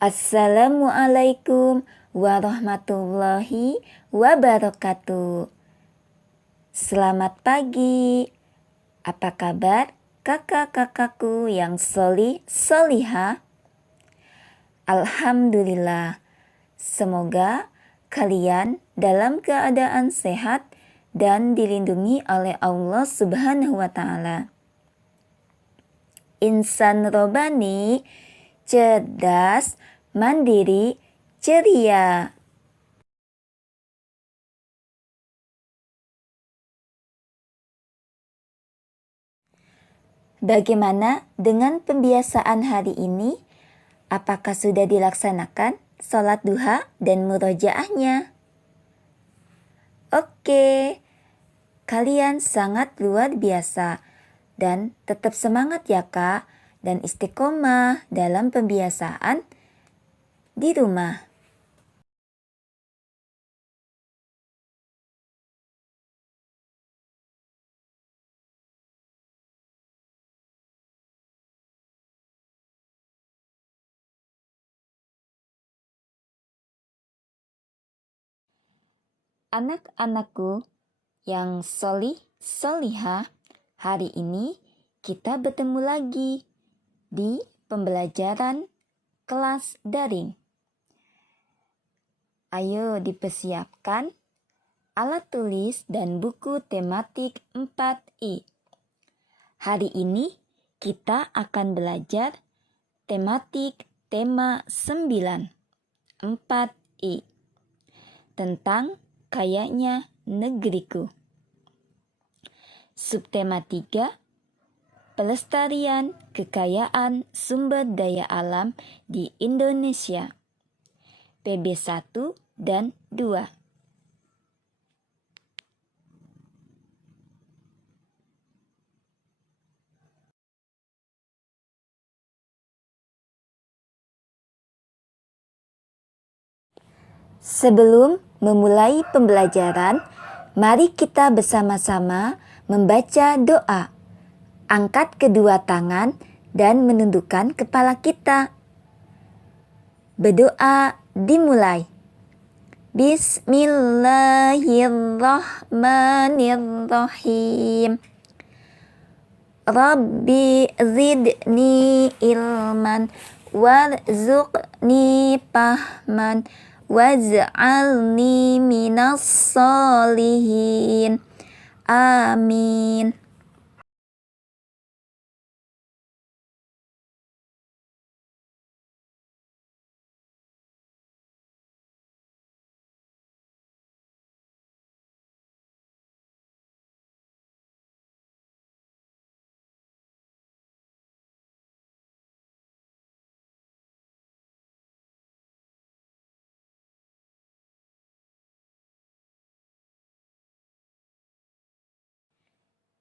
Assalamualaikum warahmatullahi wabarakatuh. Selamat pagi. Apa kabar kakak-kakakku yang solihah? Alhamdulillah. Semoga kalian dalam keadaan sehat dan dilindungi oleh Allah Subhanahu wa Ta'ala. Insan robani, cerdas, mandiri, ceria. Bagaimana dengan pembiasaan hari ini? Apakah sudah dilaksanakan sholat duha dan murojaahnya? Oke, kalian sangat luar biasa. Dan tetap semangat ya kak, dan istiqomah dalam pembiasaan di rumah. Anak-anakku yang solihah, hari ini kita bertemu lagi di pembelajaran kelas daring. Ayo dipersiapkan alat tulis dan buku tematik 4I. Hari ini kita akan belajar tema 9, 4I, tentang kayanya negeriku. Subtema 3, pelestarian kekayaan sumber daya alam di Indonesia. PB 1 dan 2. Sebelum memulai pembelajaran, mari kita bersama-sama membaca doa. Angkat kedua tangan dan menundukkan kepala kita. Berdoa dimulai. Bismillahirrahmanirrahim. Rabbi zidni ilman warzuqni fahman waj'alni minas solihin. Amin.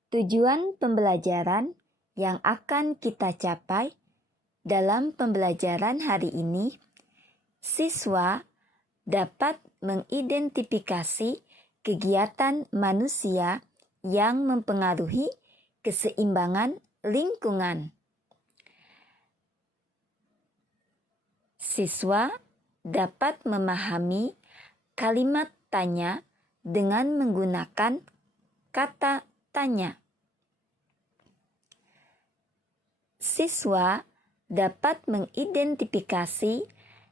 Tujuan pembelajaran yang akan kita capai dalam pembelajaran hari ini, siswa dapat mengidentifikasi kegiatan manusia yang mempengaruhi keseimbangan lingkungan. Siswa dapat memahami kalimat tanya dengan menggunakan kata tanya. Siswa dapat mengidentifikasi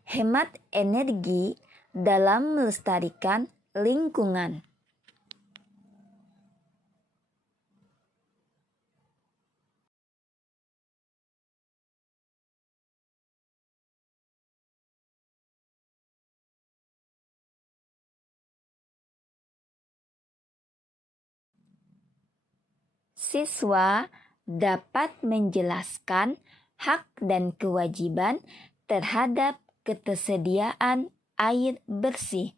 hemat energi dalam melestarikan lingkungan. Siswa dapat menjelaskan hak dan kewajiban terhadap ketersediaan air bersih.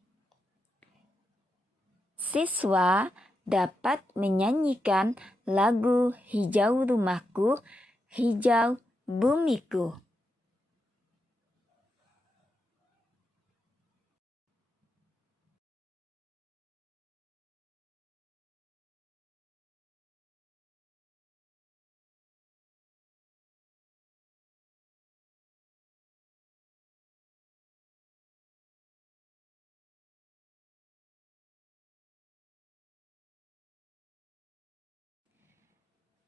Siswa dapat menyanyikan lagu Hijau Rumahku, Hijau Bumiku.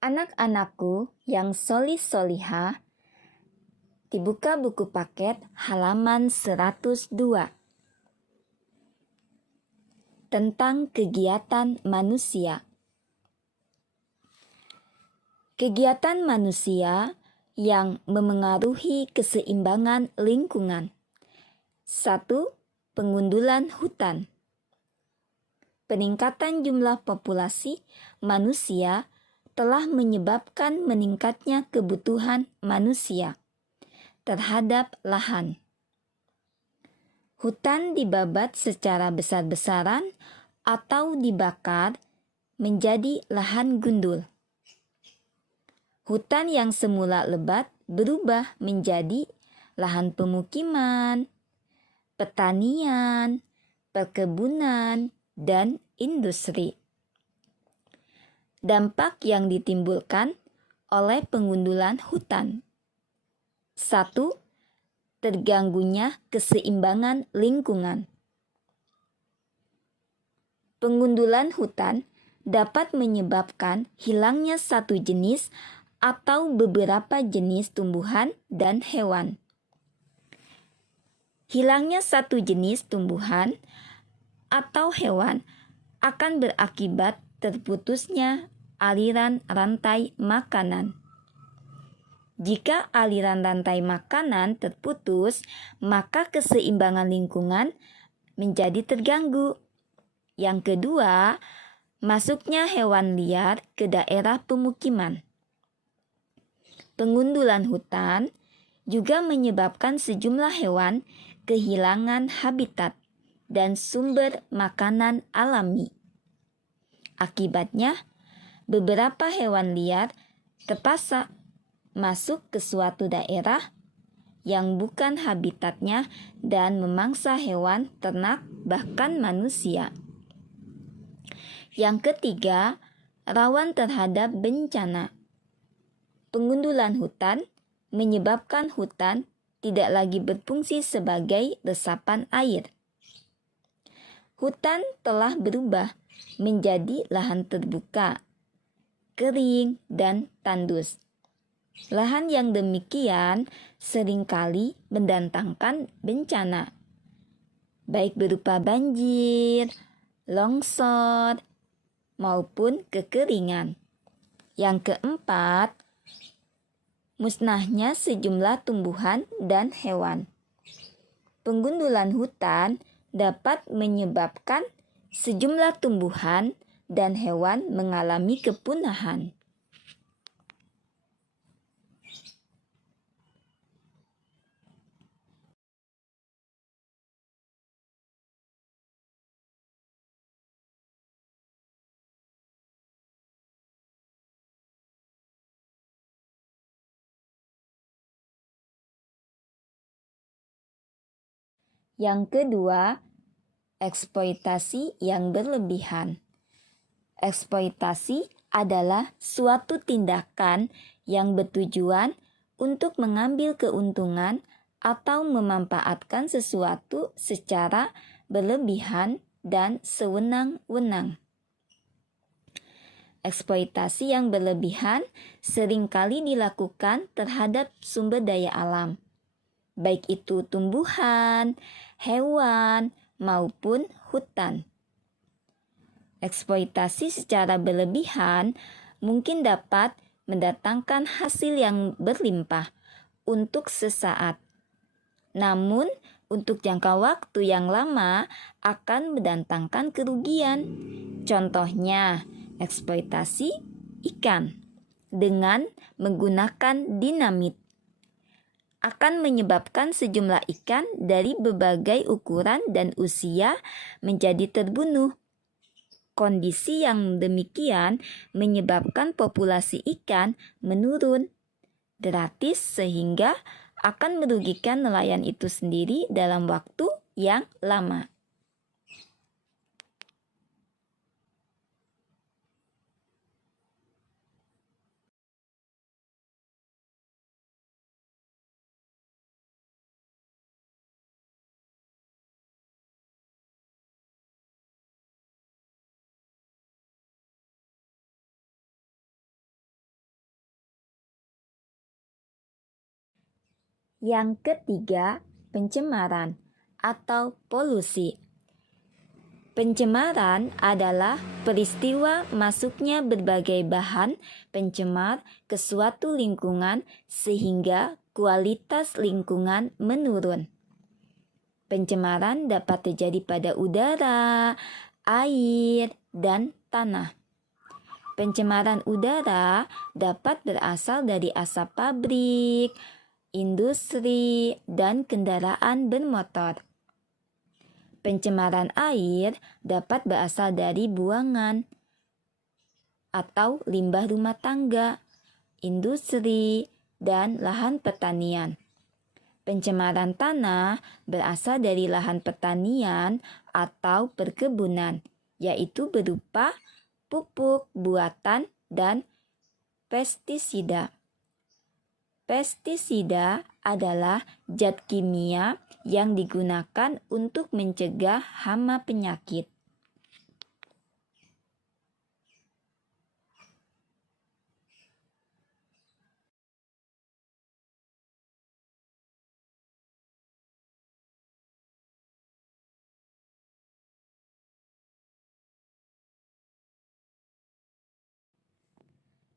Anak-anakku yang solih-solihah, dibuka buku paket halaman 102 tentang kegiatan manusia. Kegiatan manusia yang memengaruhi keseimbangan lingkungan. 1. Pengundulan hutan. Peningkatan jumlah populasi manusia telah menyebabkan meningkatnya kebutuhan manusia terhadap lahan. Hutan dibabat secara besar-besaran atau dibakar menjadi lahan gundul. Hutan yang semula lebat berubah menjadi lahan pemukiman, pertanian, perkebunan, dan industri. Dampak yang ditimbulkan oleh pengundulan hutan. 1. Terganggunya keseimbangan lingkungan. Pengundulan hutan dapat menyebabkan hilangnya satu jenis atau beberapa jenis tumbuhan dan hewan. Hilangnya satu jenis tumbuhan atau hewan akan berakibat terputusnya aliran rantai makanan. Jika aliran rantai makanan terputus, maka keseimbangan lingkungan menjadi terganggu. Yang kedua, masuknya hewan liar ke daerah pemukiman. Pengundulan hutan juga menyebabkan sejumlah hewan kehilangan habitat dan sumber makanan alami. Akibatnya, beberapa hewan liar terpaksa masuk ke suatu daerah yang bukan habitatnya dan memangsa hewan ternak bahkan manusia. Yang ketiga, rawan terhadap bencana. Pengundulan hutan menyebabkan hutan tidak lagi berfungsi sebagai resapan air. Hutan telah berubah menjadi lahan terbuka, kering, dan tandus. Lahan yang demikian seringkali mendatangkan bencana, baik berupa banjir, longsor, maupun kekeringan. Yang keempat, musnahnya sejumlah tumbuhan dan hewan. Pengundulan hutan dapat menyebabkan sejumlah tumbuhan dan hewan mengalami kepunahan. Yang kedua, eksploitasi yang berlebihan. Eksploitasi adalah suatu tindakan yang bertujuan untuk mengambil keuntungan atau memanfaatkan sesuatu secara berlebihan dan sewenang-wenang. Eksploitasi yang berlebihan seringkali dilakukan terhadap sumber daya alam, baik itu tumbuhan, hewan, maupun hutan. Eksploitasi secara berlebihan mungkin dapat mendatangkan hasil yang berlimpah untuk sesaat. Namun, untuk jangka waktu yang lama akan mendatangkan kerugian. Contohnya, eksploitasi ikan dengan menggunakan dinamit akan menyebabkan sejumlah ikan dari berbagai ukuran dan usia menjadi terbunuh. Kondisi yang demikian menyebabkan populasi ikan menurun drastis sehingga akan merugikan nelayan itu sendiri dalam waktu yang lama. Yang ketiga, pencemaran atau polusi. Pencemaran adalah peristiwa masuknya berbagai bahan pencemar ke suatu lingkungan sehingga kualitas lingkungan menurun. Pencemaran dapat terjadi pada udara, air, dan tanah. Pencemaran udara dapat berasal dari asap pabrik, industri, dan kendaraan bermotor. Pencemaran air dapat berasal dari buangan atau limbah rumah tangga, industri, dan lahan pertanian. Pencemaran tanah berasal dari lahan pertanian atau perkebunan, yaitu berupa pupuk buatan dan pestisida. Pestisida adalah zat kimia yang digunakan untuk mencegah hama penyakit.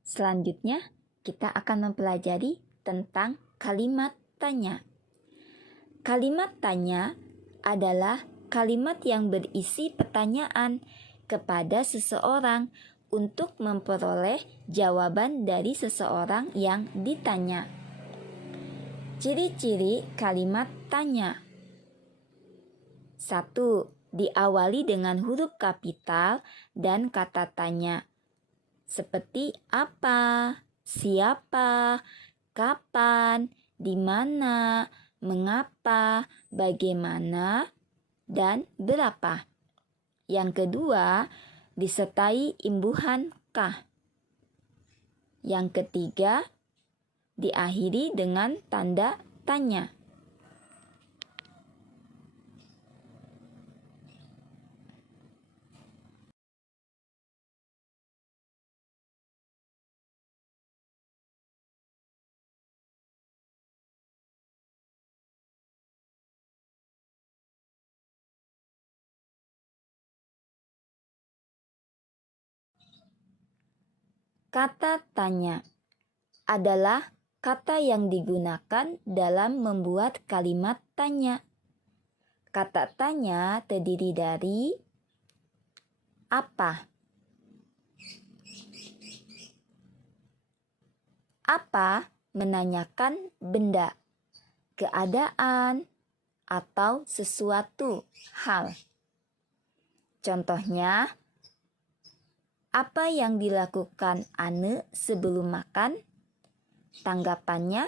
Selanjutnya, kita akan mempelajari tentang kalimat tanya. Kalimat tanya adalah kalimat yang berisi pertanyaan kepada seseorang untuk memperoleh jawaban dari seseorang yang ditanya. Ciri-ciri kalimat tanya. 1. Diawali dengan huruf kapital dan kata tanya. Seperti apa, siapa, kapan, di mana, mengapa, bagaimana, dan berapa. Yang kedua, disertai imbuhan kah. Yang ketiga, diakhiri dengan tanda tanya. Kata tanya adalah kata yang digunakan dalam membuat kalimat tanya. Kata tanya terdiri dari apa. Apa menanyakan benda, keadaan, atau sesuatu hal. Contohnya, apa yang dilakukan Ane sebelum makan? Tanggapannya,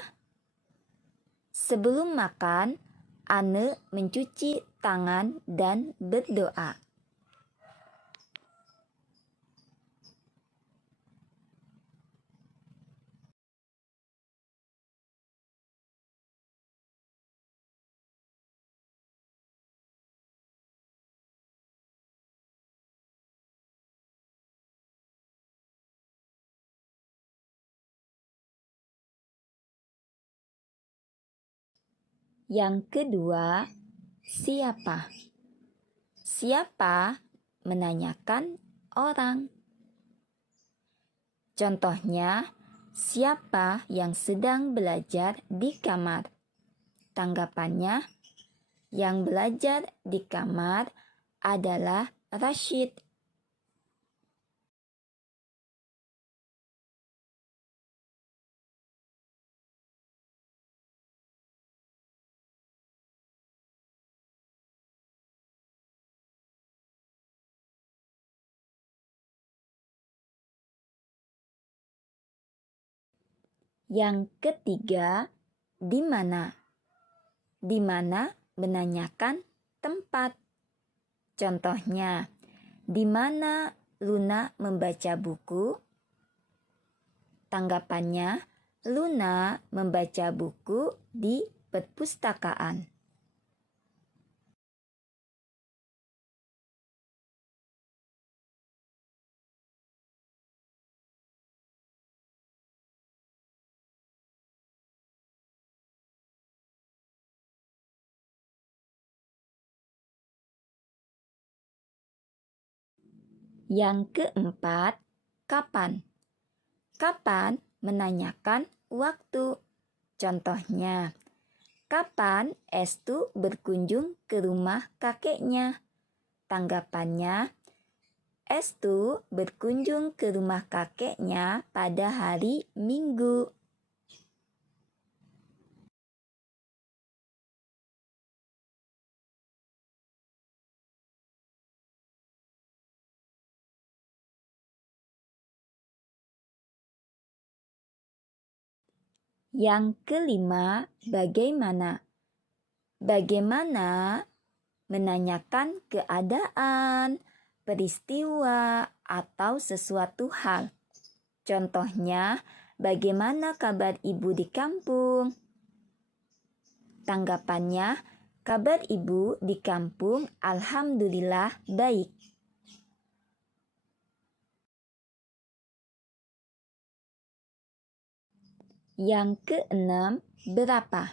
sebelum makan, Ane mencuci tangan dan berdoa. Yang kedua, siapa? Siapa menanyakan orang. Contohnya, siapa yang sedang belajar di kamar? Tanggapannya, yang belajar di kamar adalah Rashid. Yang ketiga, di mana? Di mana menanyakan tempat. Contohnya, di mana Luna membaca buku? Tanggapannya, Luna membaca buku di perpustakaan. Yang keempat, kapan? Kapan menanyakan waktu. Contohnya, kapan Estu berkunjung ke rumah kakeknya? Tanggapannya, Estu berkunjung ke rumah kakeknya pada hari Minggu. Yang kelima, bagaimana? Bagaimana menanyakan keadaan, peristiwa, atau sesuatu hal. Contohnya, bagaimana kabar ibu di kampung? Tanggapannya, kabar ibu di kampung alhamdulillah baik. Yang keenam, berapa?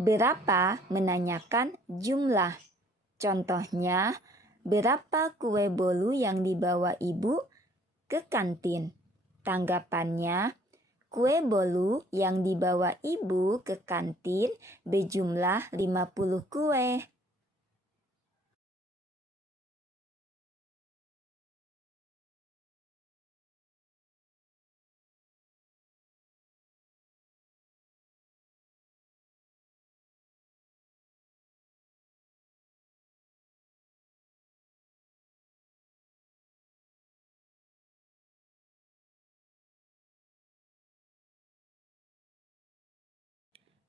Berapa menanyakan jumlah. Contohnya, berapa kue bolu yang dibawa ibu ke kantin? Tanggapannya, kue bolu yang dibawa ibu ke kantin berjumlah 50 kue.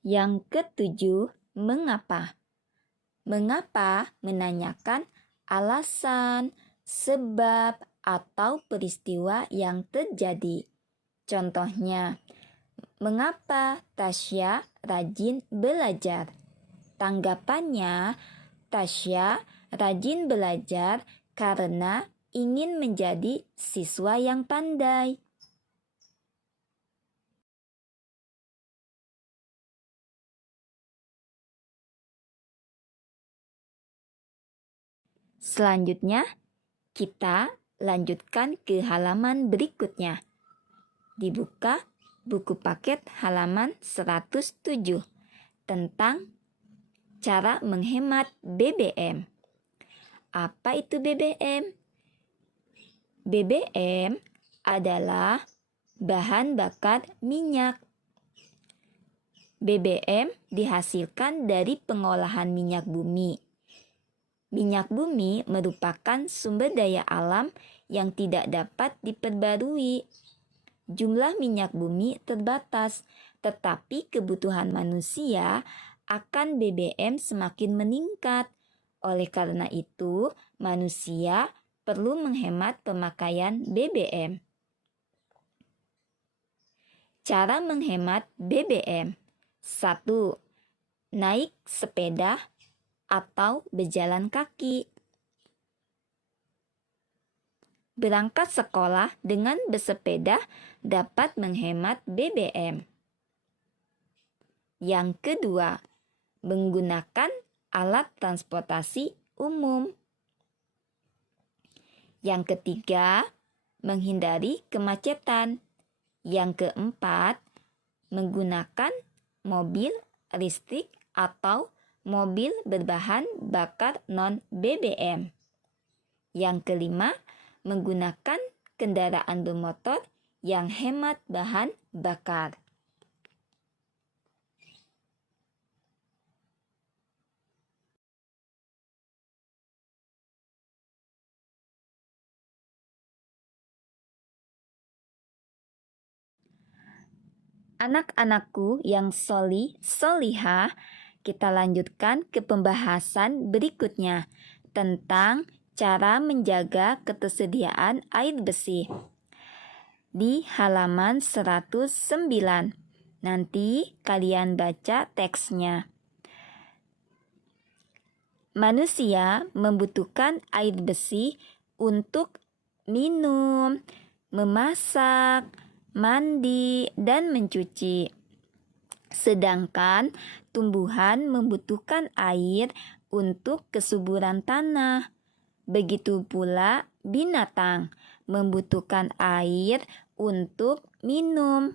Yang ketujuh, mengapa? Mengapa menanyakan alasan, sebab, atau peristiwa yang terjadi. Contohnya, mengapa Tasya rajin belajar? Tanggapannya, Tasya rajin belajar karena ingin menjadi siswa yang pandai. Selanjutnya, kita lanjutkan ke halaman berikutnya. Dibuka buku paket halaman 107 tentang cara menghemat BBM. Apa itu BBM? BBM adalah bahan bakar minyak. BBM dihasilkan dari pengolahan minyak bumi. Minyak bumi merupakan sumber daya alam yang tidak dapat diperbarui. Jumlah minyak bumi terbatas, tetapi kebutuhan manusia akan BBM semakin meningkat. Oleh karena itu, manusia perlu menghemat pemakaian BBM. Cara menghemat BBM. 1. Naik sepeda atau berjalan kaki. Berangkat sekolah dengan bersepeda dapat menghemat BBM. Yang kedua, menggunakan alat transportasi umum. Yang ketiga, menghindari kemacetan. Yang keempat, menggunakan mobil listrik atau mobil berbahan bakar non-BBM. Yang kelima, menggunakan kendaraan bermotor yang hemat bahan bakar. Anak-anakku yang solihah, kita lanjutkan ke pembahasan berikutnya tentang cara menjaga ketersediaan air bersih. Di halaman 109. Nanti kalian baca teksnya. Manusia membutuhkan air bersih untuk minum, memasak, mandi, dan mencuci. Sedangkan tumbuhan membutuhkan air untuk kesuburan tanah, Begitu pula binatang membutuhkan air untuk minum.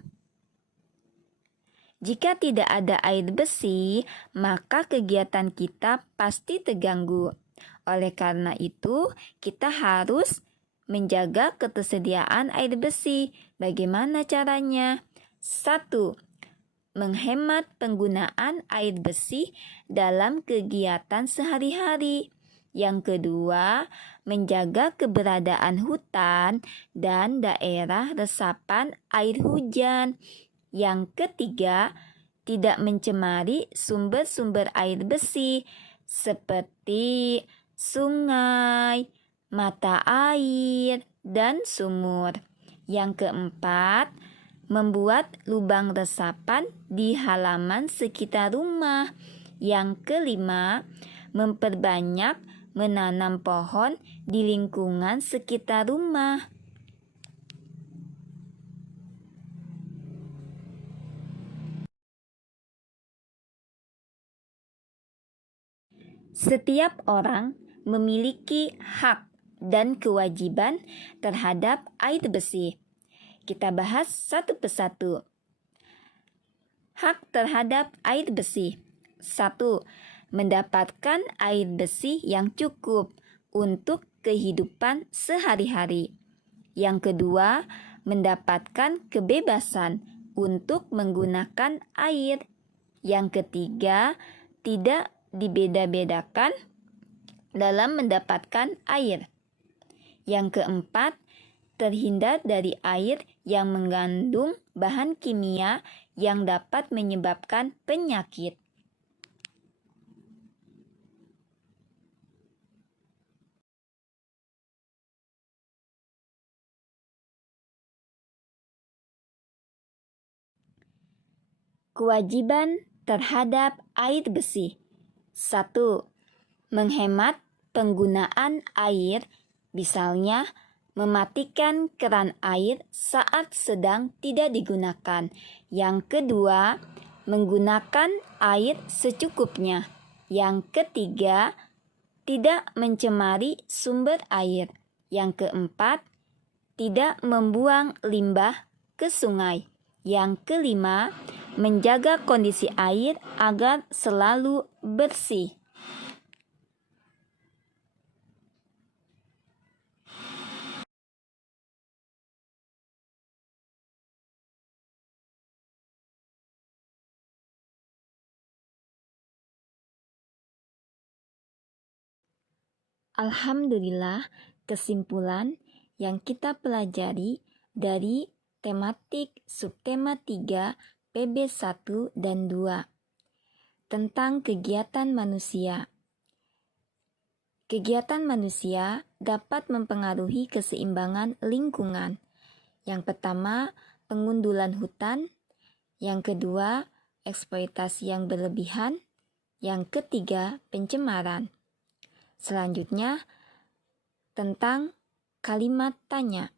Jika tidak ada air bersih, maka kegiatan kita pasti terganggu. Oleh karena itu, kita harus menjaga ketersediaan air bersih. Bagaimana caranya? 1. Menghemat penggunaan air bersih dalam kegiatan sehari-hari. Yang kedua, menjaga keberadaan hutan dan daerah resapan air hujan. Yang ketiga, tidak mencemari sumber-sumber air bersih seperti sungai, mata air, dan sumur. Yang keempat, membuat lubang resapan di halaman sekitar rumah. Yang kelima, memperbanyak menanam pohon di lingkungan sekitar rumah. Setiap orang memiliki hak dan kewajiban terhadap air bersih. Kita bahas satu persatu. Hak terhadap air bersih. 1. Mendapatkan air bersih yang cukup untuk kehidupan sehari-hari. Yang kedua, mendapatkan kebebasan untuk menggunakan air. Yang ketiga, tidak dibeda-bedakan dalam mendapatkan air. Yang keempat, terhindar dari air yang mengandung bahan kimia yang dapat menyebabkan penyakit. Kewajiban terhadap air bersih. 1. Menghemat penggunaan air, misalnya mematikan keran air saat sedang tidak digunakan. Yang kedua, menggunakan air secukupnya. Yang ketiga, tidak mencemari sumber air. Yang keempat, tidak membuang limbah ke sungai. Yang kelima, menjaga kondisi air agar selalu bersih. Alhamdulillah, kesimpulan yang kita pelajari dari tematik subtema 3 PB 1 dan 2 tentang kegiatan manusia. Kegiatan manusia dapat mempengaruhi keseimbangan lingkungan. Yang pertama, pengundulan hutan. Yang kedua, eksploitasi yang berlebihan. Yang ketiga, pencemaran. Selanjutnya, tentang kalimat tanya.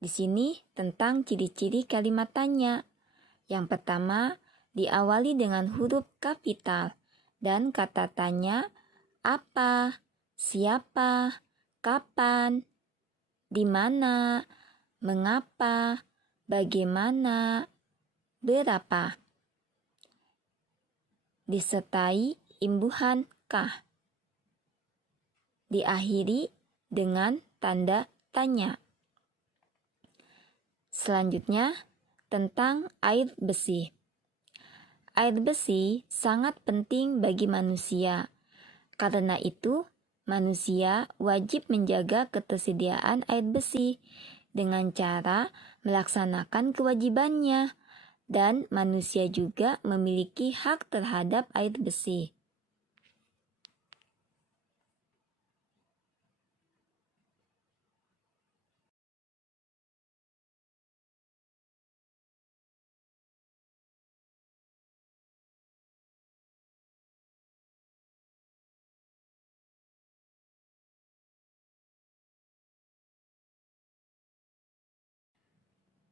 Di sini tentang ciri-ciri kalimat tanya. Yang pertama, diawali dengan huruf kapital dan kata tanya apa, siapa, kapan, di mana, mengapa, bagaimana, berapa. Disertai imbuhan kah. Diakhiri dengan tanda tanya. Selanjutnya, tentang air bersih. Air bersih sangat penting bagi manusia. Karena itu, manusia wajib menjaga ketersediaan air bersih dengan cara melaksanakan kewajibannya, dan manusia juga memiliki hak terhadap air bersih.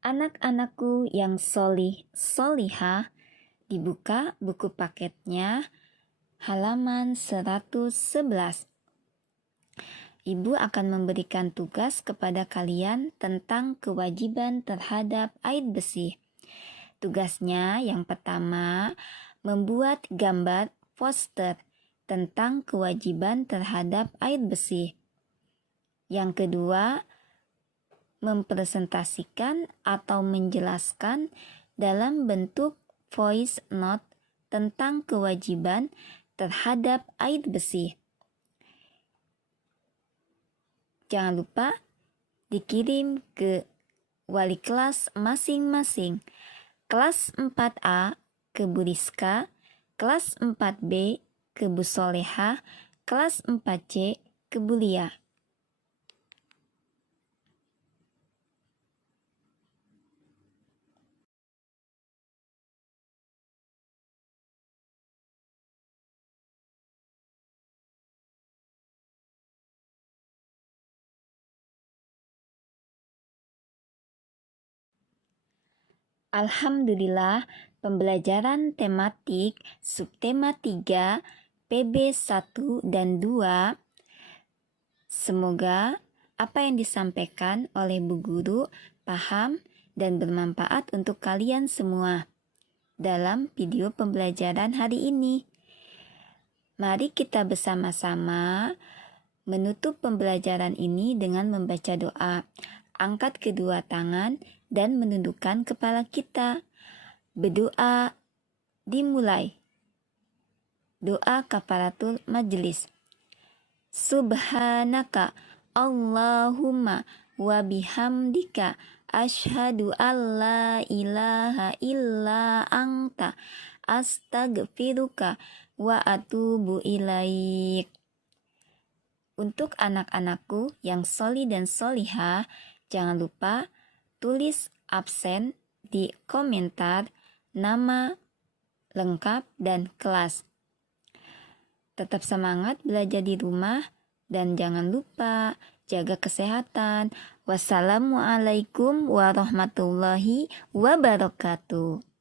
Anak-anakku yang solihah, dibuka buku paketnya halaman 111. Ibu akan memberikan tugas kepada kalian tentang kewajiban terhadap air bersih. Tugasnya yang pertama, membuat gambar poster tentang kewajiban terhadap air bersih. Yang kedua, mempresentasikan atau menjelaskan dalam bentuk voice note tentang kewajiban terhadap air bersih. Jangan lupa dikirim ke wali kelas masing-masing. Kelas 4A ke Bu Rizka, kelas 4B ke Bu Soleha, kelas 4C ke Bu Lia. Alhamdulillah, pembelajaran tematik subtema 3 PB 1 dan 2. Semoga apa yang disampaikan oleh Bu Guru paham dan bermanfaat untuk kalian semua dalam video pembelajaran hari ini. Mari kita bersama-sama menutup pembelajaran ini dengan membaca doa. Angkat kedua tangan dan menundukkan kepala kita. Berdoa dimulai. Doa kafaratul majlis. Subhanaka Allahumma wa bihamdika asyhadu an la ilaha illa anta astaghfiruka wa atubu ilaik. Untuk anak-anakku yang soli dan solihah, jangan lupa tulis absen di komentar nama lengkap dan kelas. Tetap semangat belajar di rumah dan jangan lupa jaga kesehatan. Wassalamualaikum warahmatullahi wabarakatuh.